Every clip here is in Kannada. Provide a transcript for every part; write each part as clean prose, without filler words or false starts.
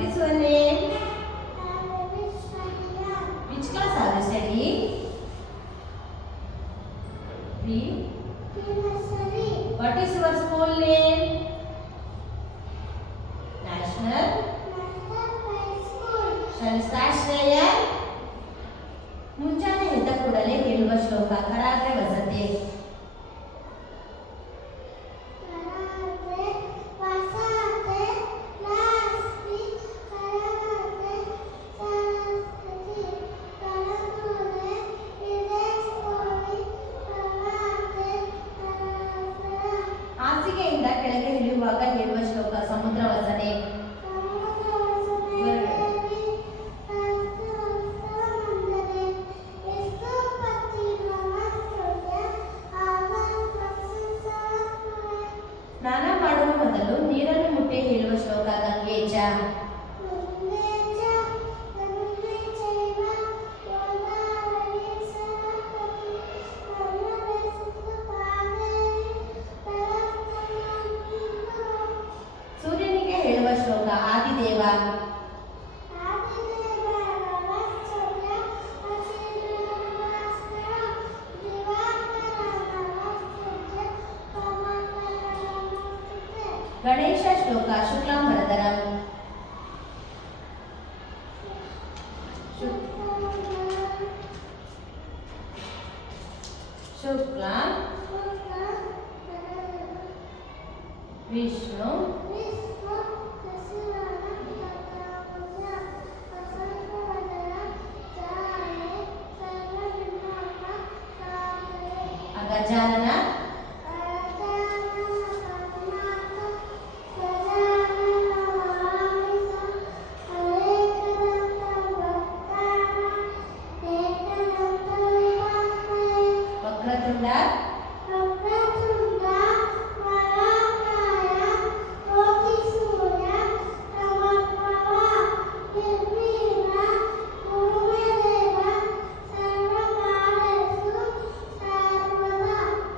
What is your name? Which class are you studying? Three. What is your school name? National. Shall we start, Shreya? ಮುಂಚಾನೆ ಎದ್ದ ಕೂಡಲೇ ಹೇಳುವ ಶ್ಲೋಕ ಕರಾಗ್ರೆ ವಸತೆ. ಹಾಸಿಗೆಯಿಂದ ಕೆಳಗೆ ಇಳಿಯುವಾಗ ಹೇಳುವ ಶ್ಲೋಕ ಸಮುದ್ರ ವಸನೆ. ಸ್ನಾನ ಮಾಡುವ ಮೊದಲು ನೀರನ್ನು ಮುಟ್ಟೆ ಹೇಳುವ ಶ್ಲೋಕ ಗಂಗೇಚ. ಸೂರ್ಯನಿಗೆ ಹೇಳುವ ಶ್ಲೋಕ ಆದಿದೇವ. ಗಣೇಶ ಶ್ಲೋಕ ಶುಕ್ಲಾಂಬರಧರಂ. ಶುಕ್ಲಾಂ ವಿಷ್ಣು ಅಗಜಾನನ. ವಕ್ರತುಂಡ.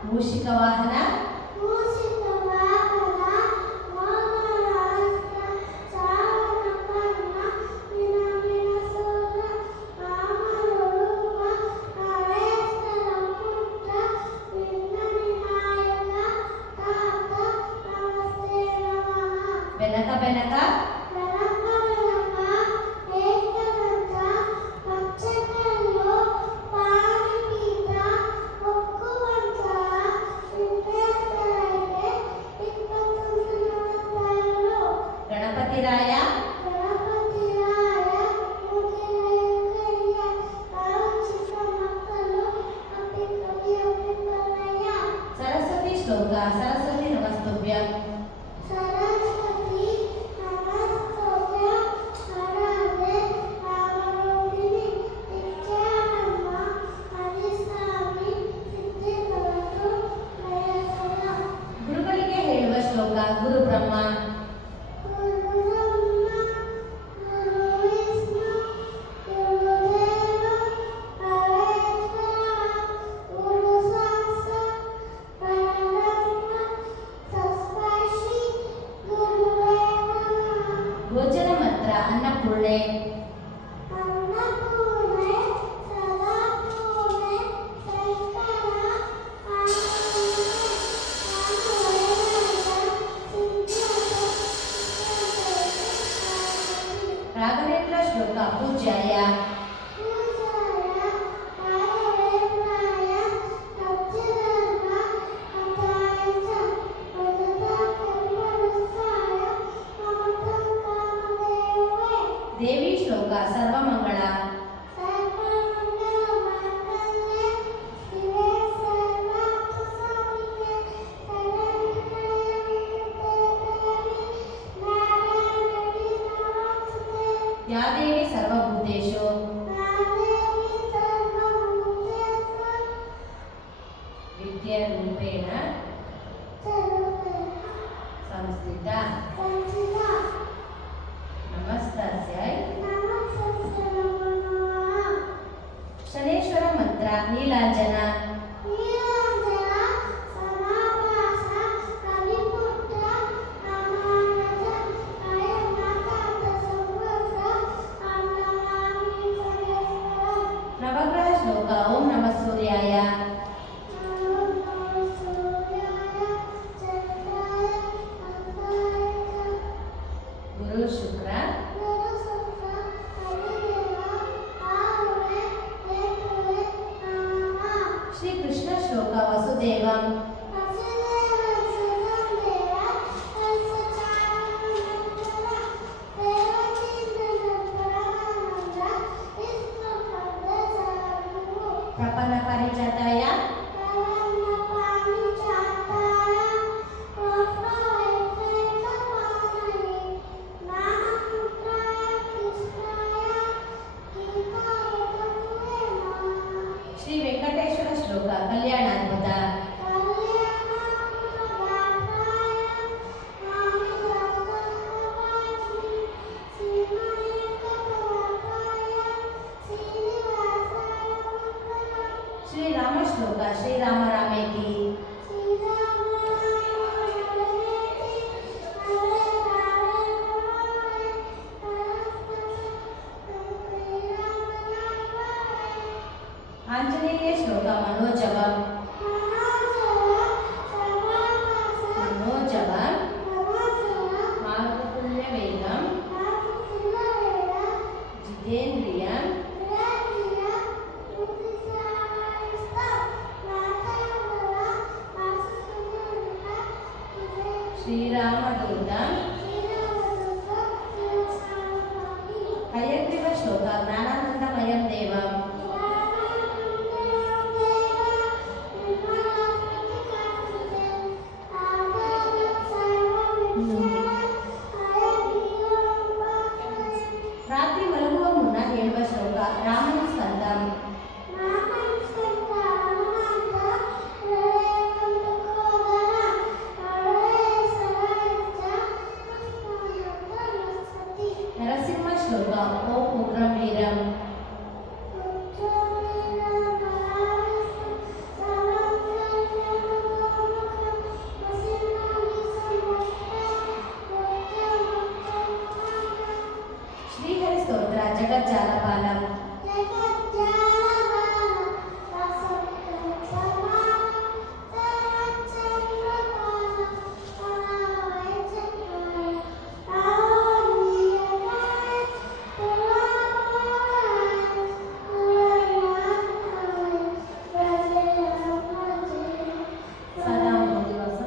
ಮೂಷಿಕ ವಾಹನ. ಬೆನಕ ಬೆನಕ. ಗಣಪತಿ ರಾಯ. ಸರಸ್ವತಿ ಶ್ಲೋಕ ಸರಸ್ವತಿ ನಮಸ್ತುಭ್ಯ. ಗುರುಗಳಿಗೆ ಹೇಳುವ ಶ್ಲೋಕ ಗುರು ಬ್ರಹ್ಮ. ಭೋಜನ ಮಂತ್ರ ಅನ್ನಪೂರ್ಣೆ. ರಾಘವೇಂದ್ರ ಶ್ಲೋಕ ಪೂಜ್ಯಾಯ. ದೇವಿ ಶ್ಲೋಕ ಸರ್ವಮಂಗಳ. ಯಾ ದೇವಿ ಸರ್ವಭೂತೇಷು. ವಿದ್ಯಾರೂಪೇಣ ಸಂಸ್ಥಿತ ನಮಸ್ತಸ್ಯೈ. ಶನೇಶ್ವರ ಮಂತ್ರ ನೀಲಾಂಜನ. ಶ್ರೀರಾಮದೂತ ಹಯಗ್ರೀವ ಶ್ಲೋಕ ಜ್ಞಾನಾನಂದಮಯಂ ದೇವಂ ರಾತ್ರಿ ಮಲಗುವ ಮುನ್ನ ಹೇಳುವ ಶ್ಲೋಕ ರಾಮನ ಸ್ಕಂದಂ ನರಸಿಂಹ ಶ್ಲೋಕ ಓಂ ಉಗ್ರಂ ವೀರಂ ಶ್ರೀಹರಿ ಸ್ತೋತ್ರ ಜಗಜ್ಜಾಲಪಾಲಂ ಸದಾ ದಿವಸ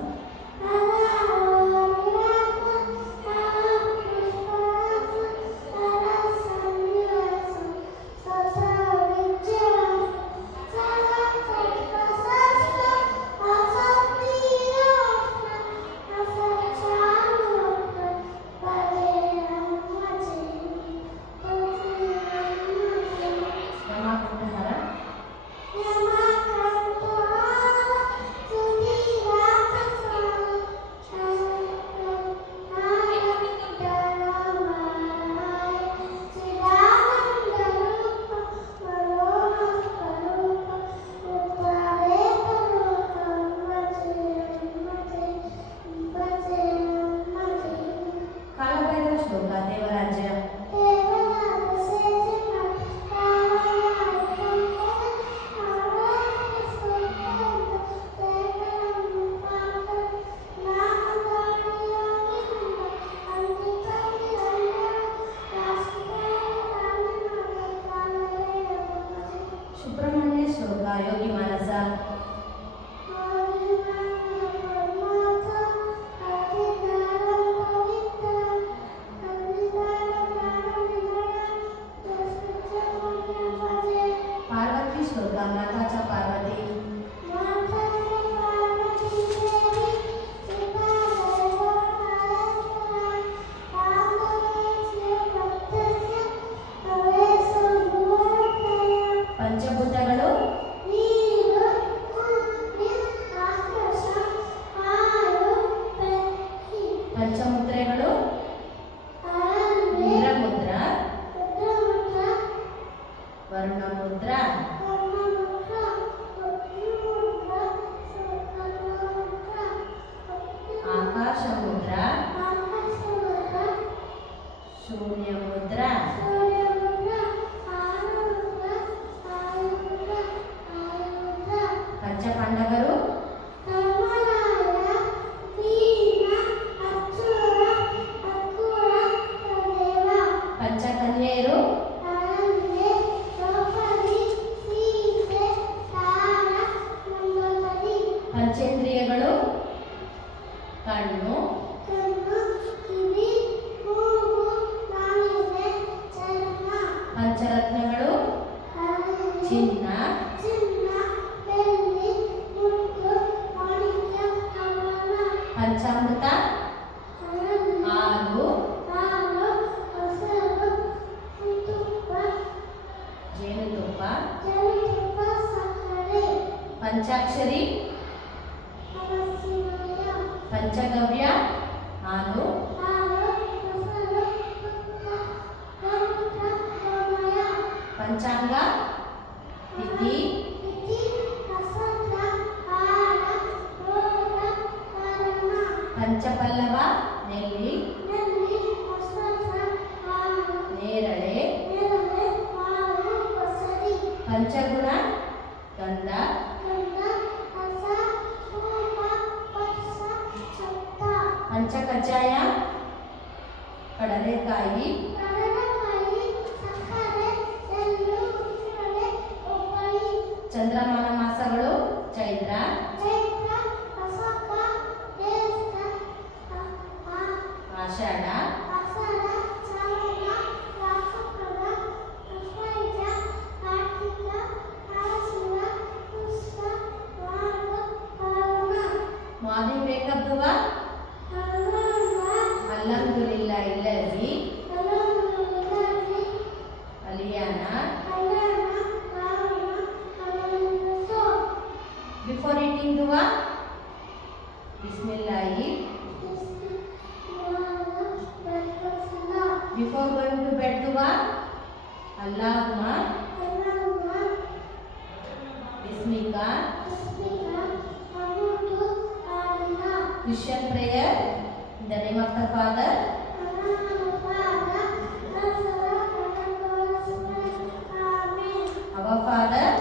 ರಮಾಕುಂಠಹರ ಕಾಲಭೈರವ ಶ್ಲೋಕ ದೇವರಾಜ್ಯ ಸುಬ್ರಹ್ಮಣ್ಯ ಶ್ಲೋಕ ಯೋಗಿ ಮಾನಸ पार्वती श्लोक माताचा पार्वती पंचभूतಗಳು पंचमुद्रेಗಳು वीरमुद्र वर्णमुद्र आकाशमुद्र शून्यमुद्र पंचपांडವರು पंचकन्येयರು पंचेंद्रियಗಳು ಕಣ್ಣು पंचरत्नಗಳು ಚಿನ್ನ पंचामृत ಹಾಲು ಜೇನುತುಪ್ಪ पंचाक्षरी पंचगव्य ಹಾಲು पंचांग तिथि पंचपल्लव नेल्ली ನೇರಳೆ पंचगुण गंध पंचकज्जाय ಕಡಲೆಕಾಯಿ ಚಂದ್ರಮಾನ ಮಾಸಗಳು Chaitra wake up dua? Alhamdulillah illazi aliyana. Before eating dua? Bismillahi. Before going to bed dua? Allahumma bismika. Christian prayer in the name of the Father, our Father